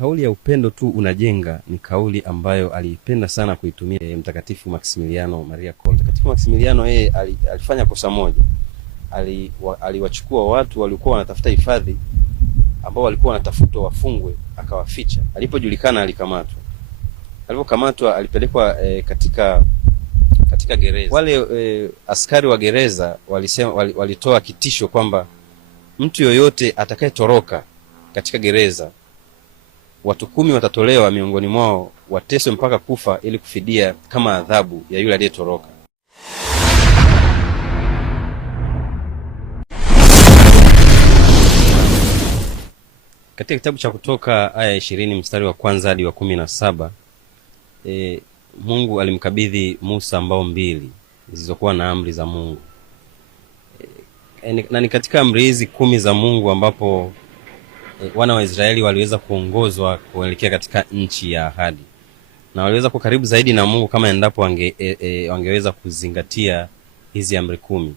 Kauli ya upendo tu unajenga ni kauli ambayo aliipenda sana kuitumia Mtakatifu Maximiliano Maria Kolbe. Mtakatifu Maximiliano yeye alifanya kosa moja. Aliwachukua watu waliokuwa wanatafuta hifadhi ambao walikuwa wanatafutwa wafungwe, akawaficha. Alipojulikana alikamatwa. Alipokamatwa alipelekwa katika gereza. Wale askari wa gereza walitoa kitisho kwamba mtu yoyote atakayetoroka katika gereza, watu 10 watatolewa miongoni mwao wateswe mpaka kufa ili kufidia kama adhabu ya yule aliyetoroka. Katika kitabu cha Kutoka aya 20 mstari wa kwanza hadi wa 17, Mungu alimkabidhi Musa mbao 2 zilizokuwa na amri za Mungu. Na ni katika amri hizi 10 za Mungu ambapo wana wa Israeli waliweza kuongozwa kuelekea katika nchi ya ahadi, na waliweza kuwa karibu zaidi na Mungu kama endapo wangeweza kuzingatia hizi amri 10.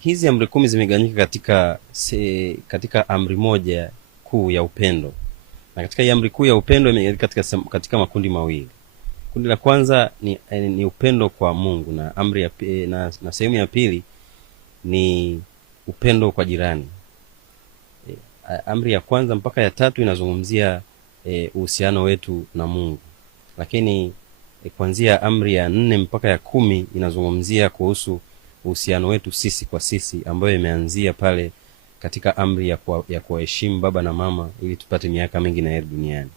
Hizi amri 10 zimegawanyika katika amri moja kuu ya upendo, na katika hii amri kuu ya upendo imegawanyika katika makundi mawili. Kundi la kwanza ni upendo kwa Mungu, na amri ya na sehemu ya pili ni upendo kwa jirani. Amri ya kwanza mpaka ya 3 inazungumzia uhusiano wetu na Mungu, lakini kuanzia amri ya 4 mpaka ya 10 inazungumzia kuhusu uhusiano wetu sisi kwa sisi, ambayo imeanzia pale katika amri ya kuwaheshimu baba na mama ili tupate miaka mingi na heri duniani.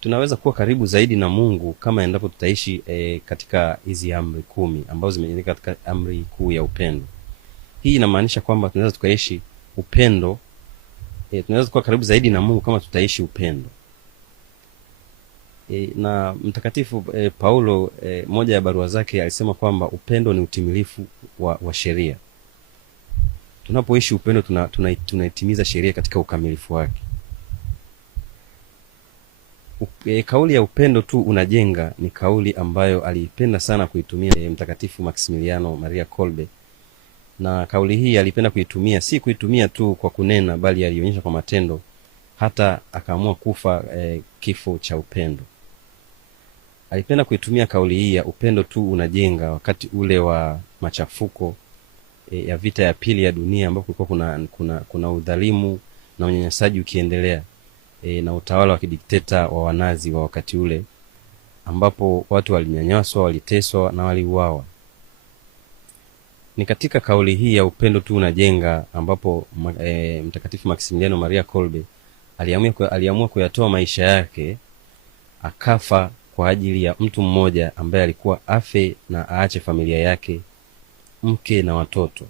Tunaweza kuwa karibu zaidi na Mungu kama endapo tutaishi katika hizi amri 10 ambazo zimejengeka katika amri kuu ya upendo. Hii inamaanisha kwamba tunaweza tukaishi upendo, tunaweza kuwa karibu zaidi na Mungu kama tutaishi upendo. Na Mtakatifu Paulo, moja ya barua zake alisema kwamba upendo ni utimilifu wa sheria. Tunapoishi upendo tunaitimiza sheria katika ukamilifu wake. Kauli ya upendo tu unajenga ni kauli ambayo aliipenda sana kuitumia Mtakatifu Maximiliano Maria Kolbe, na kauli hii alipenda kuitumia, si kuitumia tu kwa kunena, bali alionyesha kwa matendo, hata akaamua kufa kifo cha upendo. Alipenda kuitumia kauli hii ya upendo tu unajenga wakati ule wa machafuko ya vita ya pili ya dunia, ambapo kulikuwa kuna udhalimu na unyanyasaji ukiendelea, na utawala wa kidikteta wa Wanazi wa wakati ule, ambapo watu walinyanyaswa, waliteswa na waliuawa. Ni katika kauli hii ya upendo tu unajenga ambapo Mtakatifu Maximiliano Maria Kolbe aliamua kuyatoa maisha yake, akafa kwa ajili ya mtu mmoja ambaye alikuwa afe na aache familia yake, mke na watoto.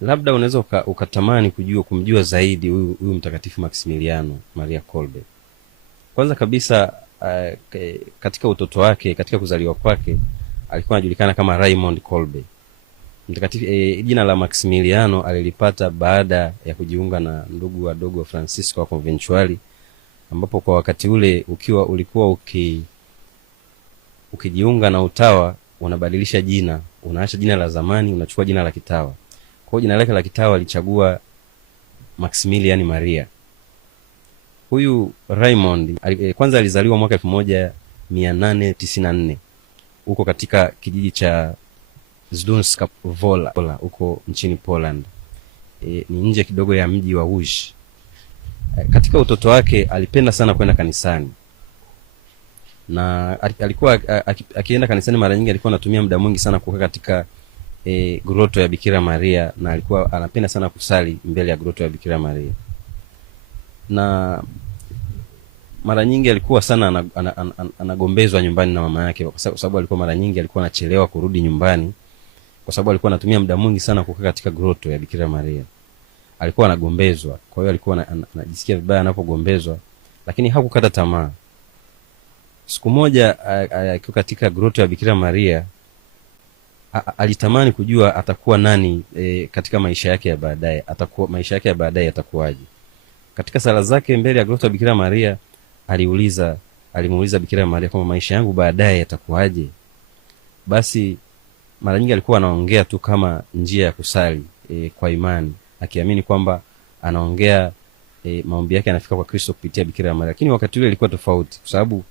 Labda unaweza ukatamani kumjua zaidi huyu Mtakatifu Maximiliano Maria Kolbe. Kwanza kabisa, katika utoto wake, katika kuzaliwa kwake, alikuwa anajulikana kama Raymond Kolbe. Mtakatifu jina la Maximiliano alilipata baada ya kujiunga na ndugu wadogo wa Francisco wa Conventuali, ambapo kwa wakati ule ulikuwa ukijiunga na utawa unabadilisha jina, unaacha jina la zamani unachukua jina la kitawa. Kwa jina lake la kitawa alichagua Maximilian Maria. Huyu Raymond kwanza alizaliwa mwaka 1894 huko katika kijiji cha Zdunska Wola huko nchini Poland. Ni nje kidogo ya mji wa Łódź. Katika utoto wake alipenda sana kwenda kanisani, na alikuwa akienda kanisani mara nyingi alikuwa anatumia muda mwingi sana kukaa katika groto ya Bikira Maria, na alikuwa anapenda sana kusali mbele ya groto ya Bikira Maria. Na mara nyingi alikuwa sana anagombezwa nyumbani na mama yake, kwa sababu alikuwa mara nyingi alikuwa anachelewa kurudi nyumbani, kwa sababu alikuwa anatumia muda mwingi sana kukaa katika groto ya Bikira Maria. Alikuwa anagombezwa, kwa hiyo alikuwa anajisikia vibaya anapogombezwa, lakini hakukata tamaa. Siku moja akiwa katika groto ya Bikira Maria, alitamani kujua atakuwa nani katika maisha yake ya baadaye, maisha yake ya baadaye yatakuwaje. Katika sala zake mbele ya groto ya Bikira Maria alimuuliza Bikira Maria kwamba maisha yangu baadaye yatakuwaje. Basi mara nyingi alikuwa anaongea tu kama njia ya kusali kwa imani, akiamini kwamba anaongea maombi yake yanafika kwa Kristo kupitia Bikira Maria. Lakini wakati ule ilikuwa tofauti, kwa sababu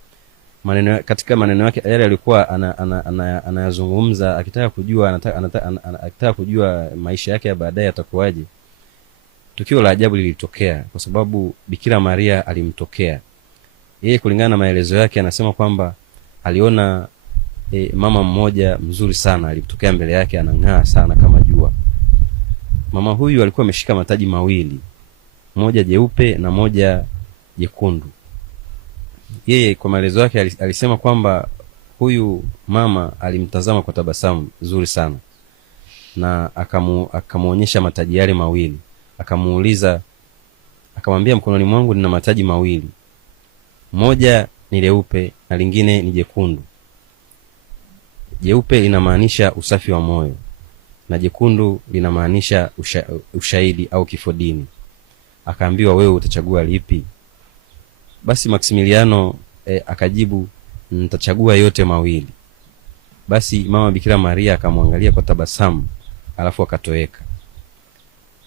katika maneno yake yale alikuwa anayazungumza akitaka kujua akitaka kujua maisha yake ya baadaye atakuwaje. Tukio la ajabu lilitokea kwa sababu Bikira Maria alimtokea yeye. Kulingana na maelezo yake anasema kwamba aliona mama mmoja mzuri sana alimtokea mbele yake, anang'aa sana kama jua. Mama huyu alikuwa ameshika mataji mawili, moja jeupe na moja jekundu. Yeye kwa maelezo yake alisema kwamba huyu mama alimtazama kwa tabasamu nzuri sana na akamuonyesha mataji yale mawili. Akamuuliza, akamwambia, mkononi mwangu nina mataji mawili, moja ni leupe na lingine ni jekundu. Jeupe linamaanisha usafi wa moyo na jekundu linamaanisha ushahidi au kifodini. Akaambiwa, wewe utachagua lipi? Basi Maximiliano akajibu, nitachagua yote mawili. Basi mama Bikira Maria akamwangalia kwa tabasamu, alafu akatoweka.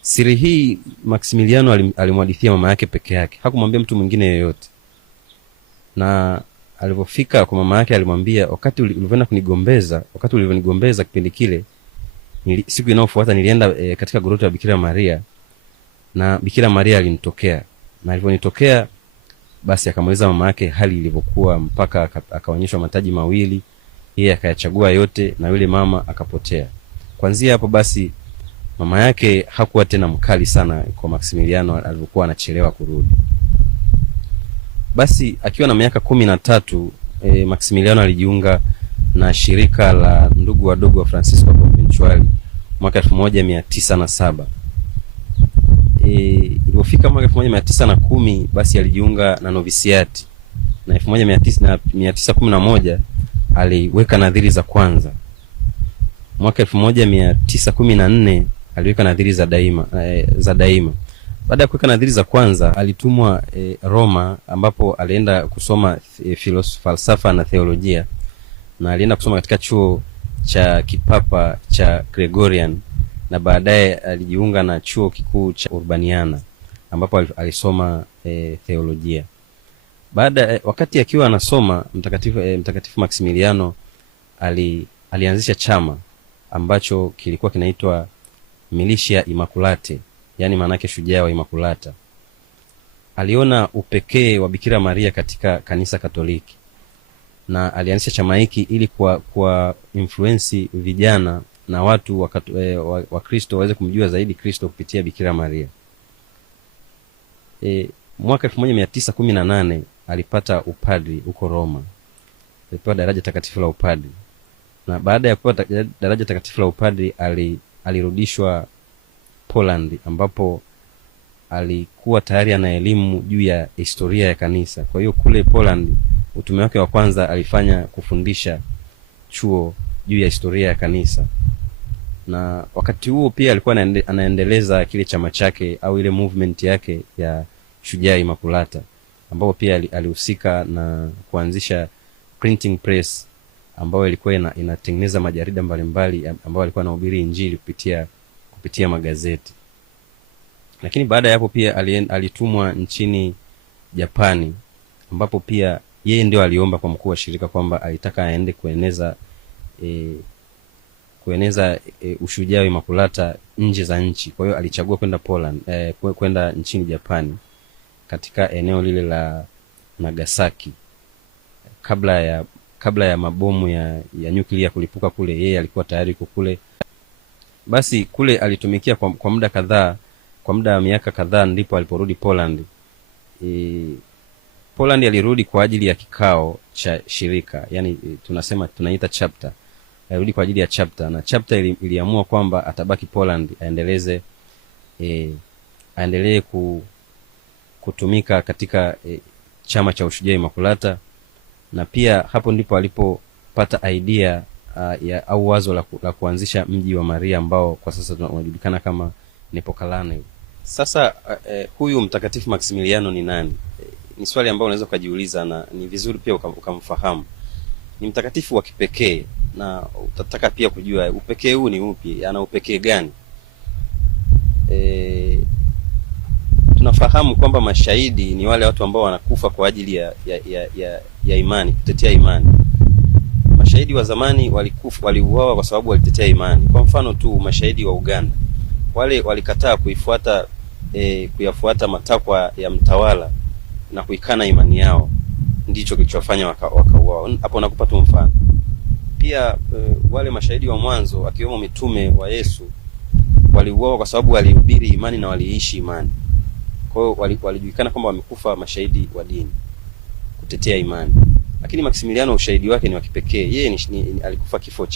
Siri hii Maximiliano alimhadithia mama yake peke yake, hakumwambia mtu mwingine yeyote. Na alipofika kwa mama yake alimwambia, wakati ulivyoenda kunigombeza, wakati ulivyonigombeza kipindi kile, siku inayofuata nilienda katika goroto ya Bikira Maria na Bikira Maria alinitokea. Na alivyonitokea basi akamweleza mama yake hali ilivyokuwa, mpaka akaonyeshwa mataji mawili, yeye akayachagua yote na yule mama akapotea. Kuanzia hapo basi mama yake hakuwa tena mkali sana kwa Maximiliano alivyokuwa anachelewa kurudi. Basi akiwa na miaka 13 Maximiliano alijiunga na shirika la ndugu wadogo wa Francisco Conventuali mwaka 1907. Ilipofika mwaka 1910 basi alijiunga na novisiati, na 1911 aliweka nadhiri za kwanza. Mwaka 1914 aliweka nadhiri za daima. Baada ya kuweka nadhiri za kwanza alitumwa Roma, ambapo alienda kusoma falsafa na theolojia, na alienda kusoma katika chuo cha kipapa cha Gregorian, na baadaye alijiunga na chuo kikuu cha Urbaniana ambapo alisoma theolojia. Wakati akiwa anasoma mtakatifu Maximiliano alianzisha chama ambacho kilikuwa kinaitwa Militia Immaculate, yani maana yake shujaa wa Immaculata. Aliona upekee wa Bikira Maria katika kanisa Katoliki na alianzisha chama hiki ili kwa influence vijana na watu wa Kristo waweze kumjua zaidi Kristo kupitia Bikira Maria. Mwaka 1918 alipata upadri huko Roma. Alipewa daraja takatifu la upadri. Na baada ya kupata daraja takatifu la upadri alirudishwa Poland, ambapo alikuwa tayari ana elimu juu ya historia ya kanisa. Kwa hiyo kule Poland utume wake wa kwanza alifanya kufundisha chuo juu ya historia ya kanisa. Na wakati huo pia alikuwa anaendeleza kile chama chake au ile movement yake ya shujaa Immaculata, ambapo pia alihusika na kuanzisha printing press ambayo ilikuwa inatengeneza majarida mbalimbali ambayo alikuwa anahubiri Injili kupitia magazeti. Lakini baada ya hapo pia alitumwa nchini Japani, ambapo pia yeye ndio aliomba kwa mkuu wa shirika kwamba alitaka aende kueneza ushujaa wa Immaculata nje za nchi. Kwa hiyo alichagua kwenda Poland, kwenda nchini Japani katika eneo lile la Nagasaki. Kabla ya mabomu ya nyuklia kulipuka kule, yeye alikuwa tayari kule. Basi kule alitumikia kwa muda kadhaa, kwa muda wa miaka kadhaa, ndipo aliporudi Poland. Poland alirudi kwa ajili ya kikao cha shirika, yani tunaita chapter. Alirudi kwa ajili ya chapter, na chapter iliamua kwamba atabaki Poland aendelee kutumika katika chama cha ushujaa Immaculata. Na pia hapo ndipo alipopata idea au wazo la kuanzisha mji wa Maria ambao kwa sasa unajulikana kama Nepokalane. Sasa huyu mtakatifu Maximiliano ni nani? Ni swali ambalo unaweza kujiuliza, na ni vizuri pia ukamfahamu. Ni mtakatifu wa kipekee, na utataka pia kujua upekee huu ni upi, ana upekee gani? tunafahamu kwamba mashahidi ni wale watu ambao wanakufa kwa ajili ya imani, kutetea imani. Mashahidi wa zamani waliuawa kwa sababu walitetea imani. Kwa mfano tu, mashahidi wa Uganda wale walikataa kuyafuata matakwa ya mtawala na kuikana imani yao, ndicho kilichofanya wakauawa. Hapo nakupa tu mfano. Pia wale mashahidi wa mwanzo akiwemo mitume wa Yesu waliuawa kwa sababu walihubiri imani na waliishi imani. Kwa hiyo walijulikana kwamba wamekufa mashahidi wa dini, kutetea imani. Lakini Maximiliano ushahidi wake ni wa kipekee. Yeye alikufa kifo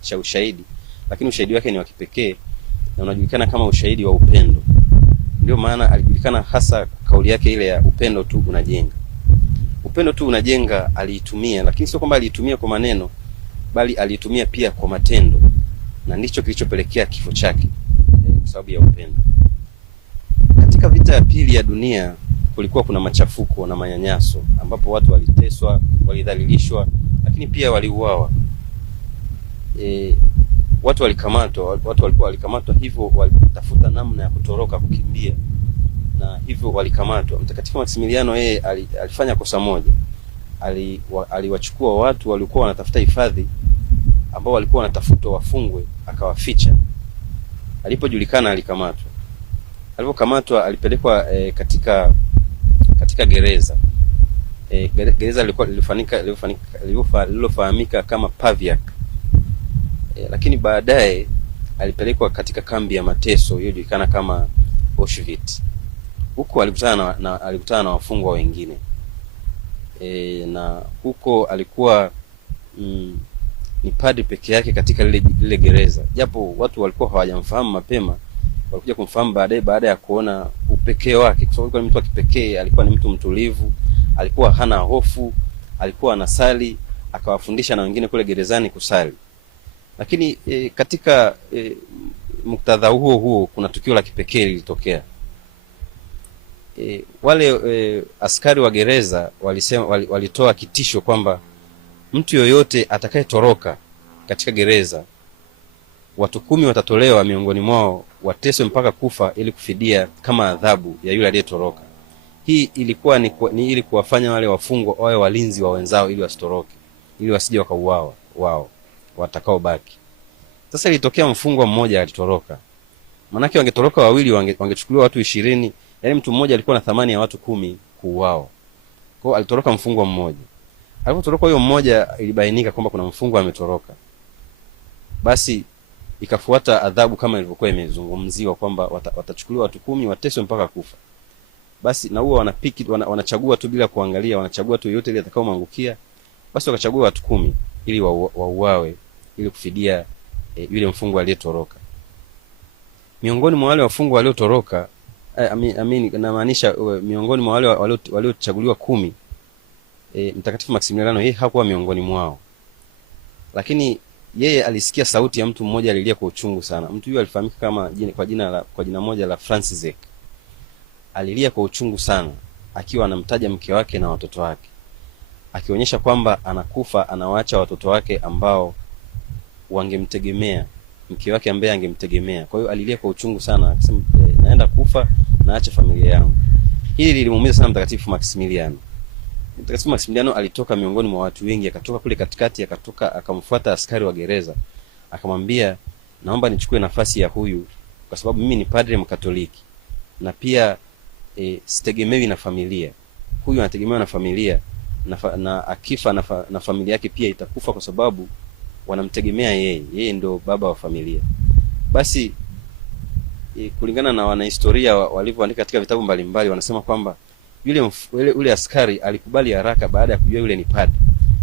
cha ushahidi, lakini ushahidi wake ni wa kipekee na unajulikana kama ushahidi wa upendo. Ndio maana alijulikana hasa kauli yake ile ya upendo tu unajenga. Upendo tu unajenga aliitumia, lakini sio kwamba aliitumia kwa maneno, bali aliitumia pia kwa matendo, na ndicho kilichopelekea kifo chake kwa sababu ya upendo. Katika vita ya pili ya dunia kulikuwa kuna machafuko na manyanyaso, ambapo watu waliteswa, walidhalilishwa, lakini pia waliuawa. Watu walikamatwa, walikamatwa, hivyo walitafuta namna ya kutoroka, kukimbia, na hivyo walikamatwa. Mtakatifu Maximiliano yeye alifanya kosa moja. Aliwachukua watu walikuwa wanatafuta hifadhi, ambao walikuwa wanatafutwa wafungwe, akawaficha. Alipojulikana alikamatwa. Alipokamatwa alipelekwa katika gereza. Gereza lililofahamika kama Paviak. Lakini baadaye alipelekwa katika kambi ya mateso iliyojulikana kama Auschwitz. Huko alikutana na wafungwa wengine. Na huko alikuwa ni padri peke yake katika lile gereza. Japo watu walikuwa hawajamfahamu mapema, walikuja kumfahamu baada ya kuona upekee wake, kwa sababu alikuwa ni mtu wa kipekee. Alikuwa ni mtu mtulivu, alikuwa hana hofu, alikuwa anasali, akawafundisha na wengine kule gerezani kusali. Lakini katika muktadha huo kuna tukio la kipekee lilitokea. Wale askari wa gereza walitoa kitisho kwamba mtu yoyote atakayetoroka katika gereza, watu 10 watatolewa miongoni mwao, wateswe mpaka kufa ili kufidia kama adhabu ya yule aliyetoroka. Hii ilikuwa ni ili kuwafanya wale wafungwa wawe walinzi wa wenzao, ili wasitoroke, ili wasije wakauawa wao watakao baki. Sasa ilitokea mfungwa mmoja alitoroka. Manake wangetoroka wawili wangechukuliwa watu 20, yaani mtu mmoja alikuwa na thamani ya watu 10 kuuawa. Kwa hiyo alitoroka mfungwa mmoja. Alipotoroka huyo mmoja, ilibainika kwamba kuna mfungwa ametoroka. Basi ikafuata adhabu kama ilivyokuwa imezungumziwa kwamba watachukuliwa watu 10 wateswe mpaka kufa. Basi na huwa wanachagua tu bila kuangalia, wanachagua tu yote ile atakao maangukia. Basi wakachagua watu 10 ili wauawe, ili kufidia yule mfungwa aliyetoroka. Miongoni mwa wale wafungwa waliotoroka, namaanisha miongoni mwa wale waliochaguliwa 10, Mtakatifu Maximiliano yeye hakuwa miongoni mwao. Lakini yeye alisikia sauti ya mtu mmoja alilia kwa uchungu sana. Mtu huyo alifahamika kama kwa jina moja la Francisek. Alilia kwa uchungu sana, akiwa anamtaja mke wake na watoto wake, akionyesha kwamba anakufa, anawaacha watoto wake ambao wangemtegemea, mke wake ambaye angemtegemea. Kwa hiyo alilia kwa uchungu sana, akisema naenda kufa, naacha familia yangu. Hili lilimuumiza sana Mtakatifu Maximiliano. Mtakatifu Maximiliano alitoka miongoni mwa watu wengi, akatoka kule katikati, akamfuata askari wa gereza, akamwambia, naomba nichukue nafasi ya huyu kwa sababu mimi ni padre Mkatoliki, na pia sitegemewi na familia. Huyu anategemewa na familia, na akifa na familia yake pia itakufa, kwa sababu wanamtegemea yeye ndio baba wa familia. Basi kulingana na wanahistoria walivyoandika katika vitabu mbalimbali, wanasema kwamba yule askari alikubali haraka baada ya kujua yule ni padri,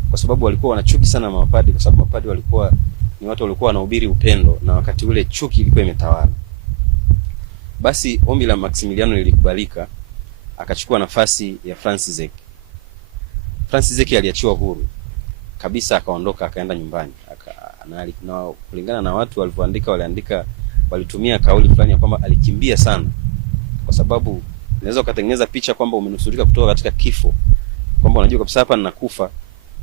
kwa sababu walikuwa wanachuki sana mapadri, kwa sababu mapadri walikuwa ni watu walikuwa wanahubiri upendo, na wakati ule chuki ilikuwa imetawala. Basi ombi la Maximiliano lilikubalika, akachukua nafasi ya Francisek. Francisek aliachiwa huru kabisa, akaondoka, akaenda nyumbani. Na kulingana na watu walivyoandika, walitumia kauli fulani ya kwamba alikimbia sana, kwa sababu unaweza ukatengeneza picha kwamba umenusurika kutoka katika kifo, kwamba unajua kabisa hapa ninakufa,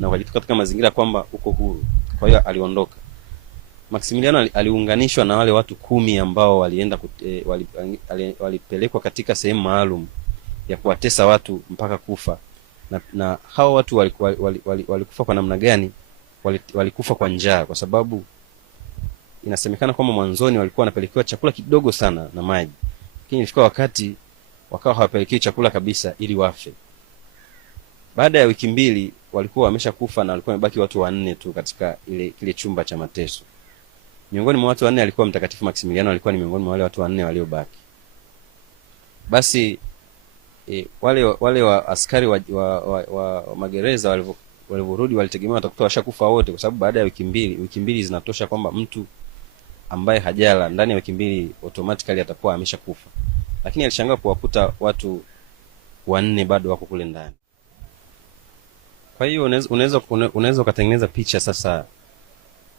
na ukajitoka katika mazingira kwamba uko huru. Kwa hiyo aliondoka. Maximiliano aliunganishwa na wale watu 10 ambao walienda walipelekwa katika sehemu maalum ya kuwatesa watu mpaka kufa. Na hao watu walikufa kwa namna gani? Walikufa kwa njaa, kwa sababu inasemekana kwamba mwanzoni walikuwa wanapelekewa chakula kidogo sana na maji, lakini ilifika wakati wakawa hawapelekewi chakula kabisa ili wafe. Baada ya wiki 2 walikuwa wameshakufa na walikuwa wamebaki watu 4 tu katika kile chumba cha mateso. Miongoni mwa watu 4 alikuwa Mtakatifu Maximiliano, alikuwa ni miongoni mwa wale watu 4 waliobaki. Basi wale wa askari wa magereza walivyorudi walitegemea watakuta washakufa wote, kwa sababu baada ya wiki mbili zinatosha kwamba mtu ambaye hajala ndani ya wiki 2 automatically atakuwa ameshakufa. Lakini alishangaa kuwakuta watu 4 bado wako kule ndani. Kwa hiyo unaweza ukatengeneza picha sasa,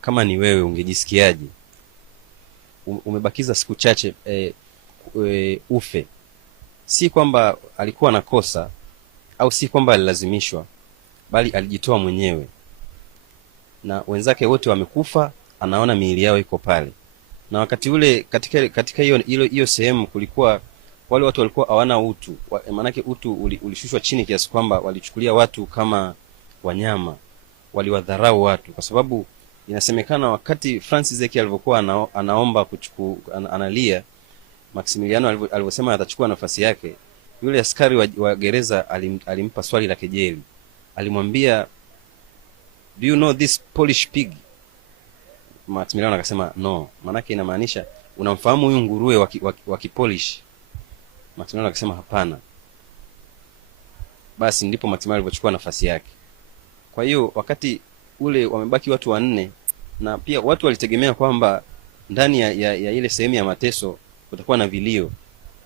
kama ni wewe ungejisikiaje? Umebakiza siku chache ufe. Si kwamba alikuwa na kosa au si kwamba alilazimishwa, bali alijitoa mwenyewe, na wenzake wote wamekufa, anaona miili yao iko pale. Na wakati ule katika hiyo sehemu kulikuwa wale watu walikuwa hawana utu. Maanake utu ulishushwa chini kiasi kwamba walichukulia watu kama wanyama, waliwadharau watu, kwa sababu inasemekana wakati Francis alivyokuwa anaomba analia, Maximiliano alivyosema atachukua nafasi yake, yule askari wa gereza alimpa swali la kejeli. Alimwambia, do you know this Polish pig? Maximiliano akasema no. Maanake inamaanisha unamfahamu huyu nguruwe wa Kipolish? Maximiliano akasema hapana. Basi ndipo Maximiliano alipochukua nafasi yake. Kwa hiyo wakati ule wamebaki watu 4, na pia watu walitegemea kwamba ndani ya ile sehemu ya mateso kutakuwa na vilio,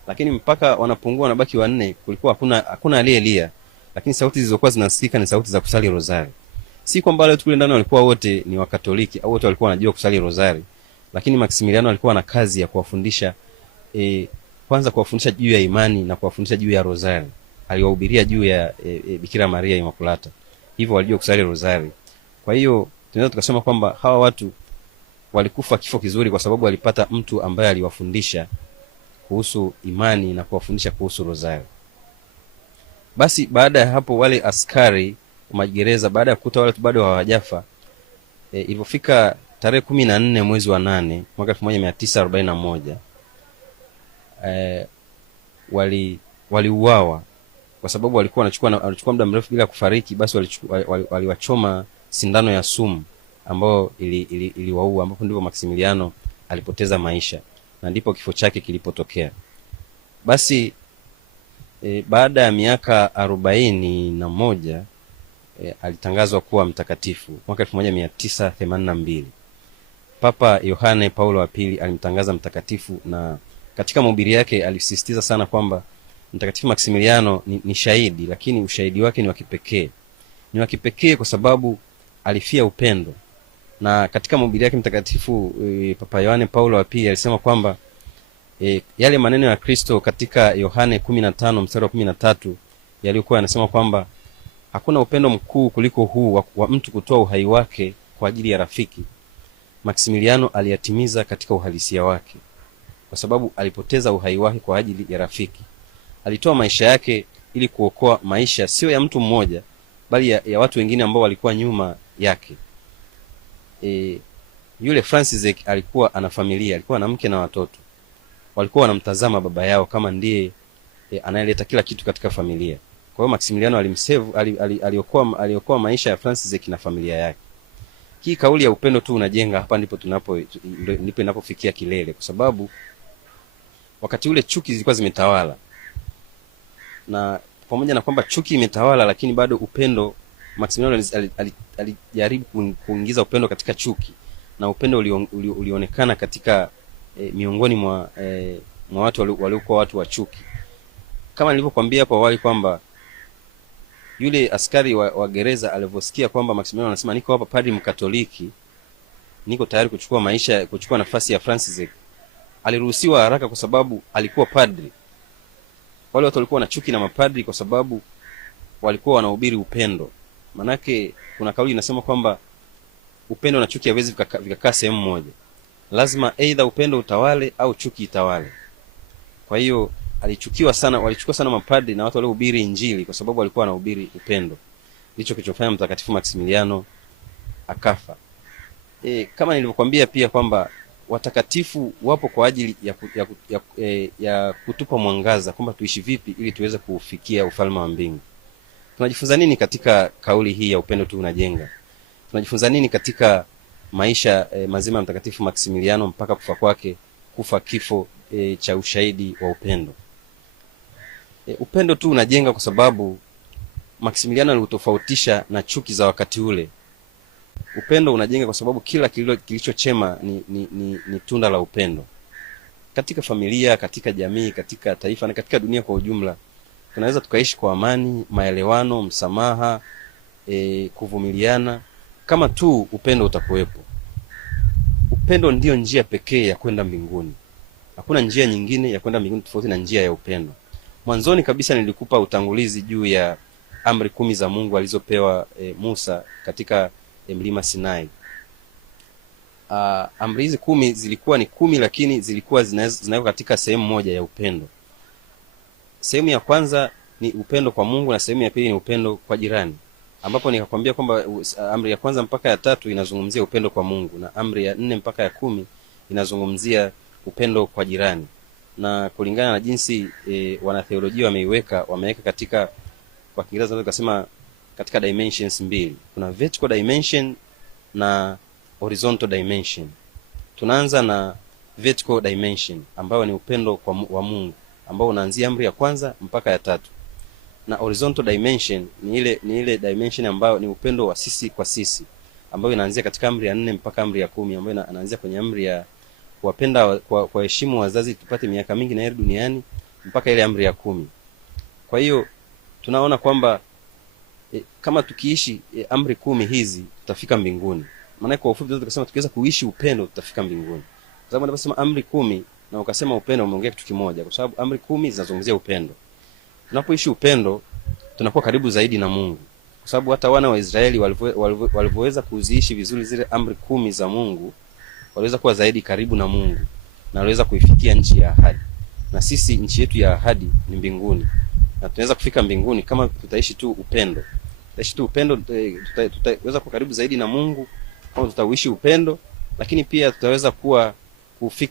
lakini mpaka wanapungua wanabaki 4 kulikuwa hakuna aliyelia, lakini sauti zilizokuwa zinasikika ni sauti za kusali rozari. Si kwamba wale kule ndani walikuwa wote ni Wakatoliki au wote walikuwa wanajua kusali rozari, lakini Maximiliano alikuwa na kazi ya kuwafundisha kwanza kuwafundisha juu ya imani na kuwafundisha juu ya rozari. Aliwahubiria juu ya Bikira Maria Immaculata, hivyo walijua kusali rozari. Kwa hiyo tunaweza tukasema kwamba hawa watu walikufa kifo kizuri kwa sababu walipata mtu ambaye aliwafundisha kuhusu imani na kuwafundisha kuhusu rozari. Basi baada ya hapo wale askari wa magereza, baada ya kukuta wale bado hawajafa, ilipofika tarehe 14 mwezi wa 8 mwaka 1941 waliuawa kwa sababu walikuwa wanachukua muda mrefu bila kufariki. Basi waliwachoma sindano ya sumu ambao iliwaua, ambapo ndipo Maximiliano alipoteza maisha na ndipo kifo chake kilipotokea. Basi baada ya miaka 41 alitangazwa kuwa mtakatifu mwaka 1982. Papa Yohane Paulo wa pili alimtangaza mtakatifu, na katika mahubiri yake alisisitiza sana kwamba Mtakatifu Maximiliano ni shahidi, lakini ushahidi wake ni wa kipekee. Ni wa kipekee kwa sababu alifia upendo. Na katika mahubiri yake mtakatifu Papa Yohane Paulo wa pili alisema kwamba yale maneno ya Kristo katika Yohane 15 mstari wa 13 yalikuwa yanasema kwamba hakuna upendo mkuu kuliko huu wa mtu kutoa uhai wake kwa ajili ya rafiki. Maximiliano aliyatimiza katika uhalisia wake, kwa sababu alipoteza uhai wake kwa ajili ya rafiki. Alitoa maisha yake ili kuokoa maisha sio ya mtu mmoja, bali ya watu wengine ambao walikuwa nyuma yake. Yule Francis alikuwa ana familia, alikuwa na mke na watoto. Walikuwa wanamtazama baba yao kama ndiye anayeleta kila kitu katika familia. Kwa hiyo Maximiliano aliokoa maisha ya Francis na familia yake. Hii kauli ya upendo tu unajenga, hapa ndipo inapofikia kilele, kwa sababu wakati ule chuki zilikuwa zimetawala, na pamoja na kwamba chuki imetawala, lakini bado upendo, Maximiliano alijaribu kuingiza upendo katika chuki, na upendo ulionekana katika miongoni mwa watu waliokuwa watu wa chuki. Kama nilivyokuambia hapo awali kwamba yule askari wa gereza alivyosikia kwamba Maximiliano anasema niko hapa padri Mkatoliki, niko tayari kuchukua nafasi ya Francis, aliruhusiwa haraka kwa sababu alikuwa padri. Wale watu walikuwa na chuki na mapadri kwa sababu walikuwa wanahubiri upendo. Manake kuna kauli inasema kwamba upendo na chuki hawezi vikakaa sehemu moja. Lazima either upendo utawale au chuki itawale. Kwa hiyo walichukua sana mapadri na watu waliohubiri Injili kwa sababu walikuwa wanahubiri upendo. Ndicho kilichofanya Mtakatifu Maximiliano akafa. Kama nilivyokuambia pia kwamba watakatifu wapo kwa ajili ya kutupa mwangaza kwamba tuishi vipi ili tuweze kufikia ufalme wa mbingu. Tunajifunza nini katika kauli hii ya upendo tu unajenga? Tunajifunza nini katika maisha mazima ya Mtakatifu Maximiliano mpaka kufa kwake, kufa kifo cha ushahidi wa upendo? Upendo tu unajenga kwa sababu Maximiliano aliutofautisha na chuki za wakati ule. Upendo unajenga kwa sababu kila kilichochema ni tunda la upendo. Katika familia, katika jamii, katika taifa na katika dunia kwa ujumla, tunaweza tukaishi kwa amani, maelewano, msamaha, kuvumiliana kama tu upendo utakuwepo. Upendo ndiyo njia pekee ya kwenda mbinguni. Hakuna njia nyingine ya kwenda mbinguni tofauti na njia ya upendo. Mwanzoni kabisa nilikupa utangulizi juu ya amri 10 za Mungu alizopewa Musa katika mlima Sinai. Amri hizi 10 zilikuwa ni 10, lakini zilikuwa zinawekwa katika sehemu moja ya upendo. Sehemu ya kwanza ni upendo kwa Mungu na sehemu ya pili ni upendo kwa jirani, ambapo nikakwambia kwamba amri ya kwanza mpaka ya 3 inazungumzia upendo kwa Mungu na amri ya 4 mpaka ya 10 inazungumzia upendo kwa jirani. Na kulingana na jinsi wanatheolojia wameweka katika, kwa Kiingereza tunaweza kusema katika dimensions mbili. Kuna vertical dimension na horizontal dimension. Tunaanza na vertical dimension ambayo ni upendo wa Mungu ambao unaanzia amri ya kwanza mpaka ya 3. Na horizontal dimension ni ile dimension ambayo ni upendo wa sisi kwa sisi, ambayo inaanzia katika amri ya 4 mpaka amri ya 10, ambayo inaanzia kwenye amri ya kuwapenda kwa heshima wazazi tupate miaka mingi na heri duniani mpaka ile amri ya 10. Kwa hiyo tunaona kwamba kama tukiishi amri 10 hizi tutafika mbinguni. Maana kwa ufupi tunaweza kusema tukiweza kuishi upendo tutafika mbinguni. Kwa sababu unaposema amri 10 na ukasema upendo umeongea kitu kimoja, kwa sababu amri 10 zinazungumzia upendo. Tunapoishi upendo tunakuwa karibu zaidi na Mungu. Kwa sababu hata wana wa Israeli walivyoweza kuziishi vizuri zile amri 10 za Mungu, waliweza kuwa zaidi karibu na Mungu na waliweza kuifikia nchi ya ahadi. Na sisi nchi yetu ya ahadi ni mbinguni. Na tunaweza kufika mbinguni kama tutaishi tu upendo. Tutaishi tu upendo, tutaweza kuwa karibu zaidi na Mungu kama tutaishi upendo, lakini pia tutaweza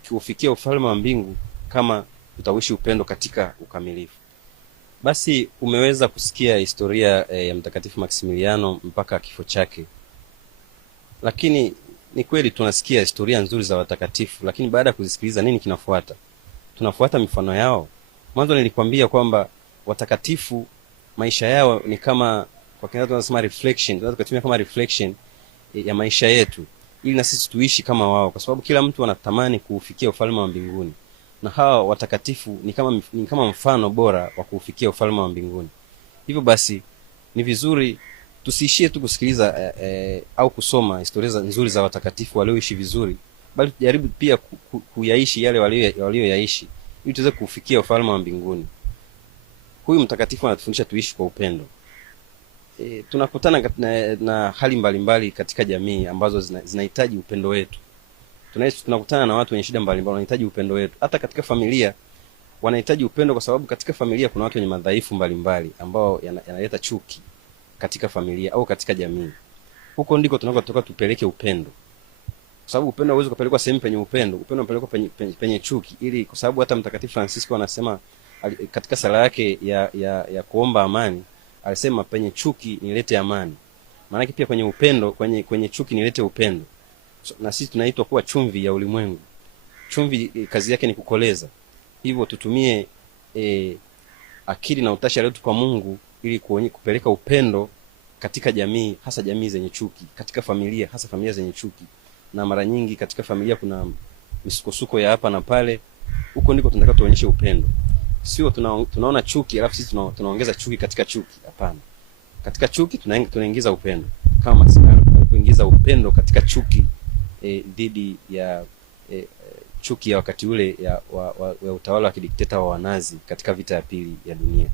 kufikia ufalme wa mbingu kama tutaishi upendo katika ukamilifu. Basi umeweza kusikia historia ya Mtakatifu Maximiliano mpaka kifo chake. Lakini ni kweli tunasikia historia nzuri za watakatifu, lakini baada ya kuzisikiliza nini kinafuata? Tunafuata mifano yao. Mwanzo nilikwambia kwamba watakatifu maisha yao ni kama, kwa Kiingereza tunasema reflection, tunaweza kutumia kama reflection ya maisha yetu ili na sisi tuishi kama wao, kwa sababu kila mtu anatamani kuufikia ufalme wa mbinguni. Na hawa watakatifu ni kama mfano bora wa kuufikia ufalme wa mbinguni. Hivyo basi ni vizuri tusiishie tu kusikiliza au kusoma historia nzuri za watakatifu walioishi vizuri, bali tujaribu pia kuyaishi yale walioyaishi ili tuweze kufikia ufalme wa mbinguni. Huyu mtakatifu anatufundisha tuishi kwa upendo. Tunakutana na hali mbalimbali katika jamii ambazo zinahitaji upendo wetu. Tunakutana na watu wenye shida mbalimbali wanahitaji upendo wetu. Hata katika familia wanahitaji upendo, kwa sababu katika familia kuna watu wenye madhaifu mbalimbali ambao yanaleta chuki katika familia au katika jamii. Huko ndiko tunakotoka tupeleke upendo. Kwa sababu upendo hauwezi kupelekwa sehemu penye upendo. Upendo unapelekwa penye chuki, ili kwa sababu hata Mtakatifu Francisco anasema katika sala yake ya kuomba amani, alisema penye chuki nilete amani. Maana pia kwenye upendo, kwenye chuki nilete upendo. Na sisi tunaitwa kuwa chumvi ya ulimwengu. Chumvi kazi yake ni kukoleza. Hivyo tutumie akili na utashi aliotupa Mungu ili kupeleka upendo katika jamii, hasa jamii zenye chuki, katika familia, hasa familia zenye chuki. Na mara nyingi katika familia kuna misukosuko ya hapa na pale. Huko ndiko tunataka tuonyeshe upendo. Sio tunaona chuki alafu sisi tunaongeza chuki katika chuki. Hapana. Katika chuki tunaingiza upendo. Kama kuingiza upendo katika chuki dhidi ya chuki ya wakati ule ya utawala wa kidikteta wa Wanazi katika vita ya pili ya dunia.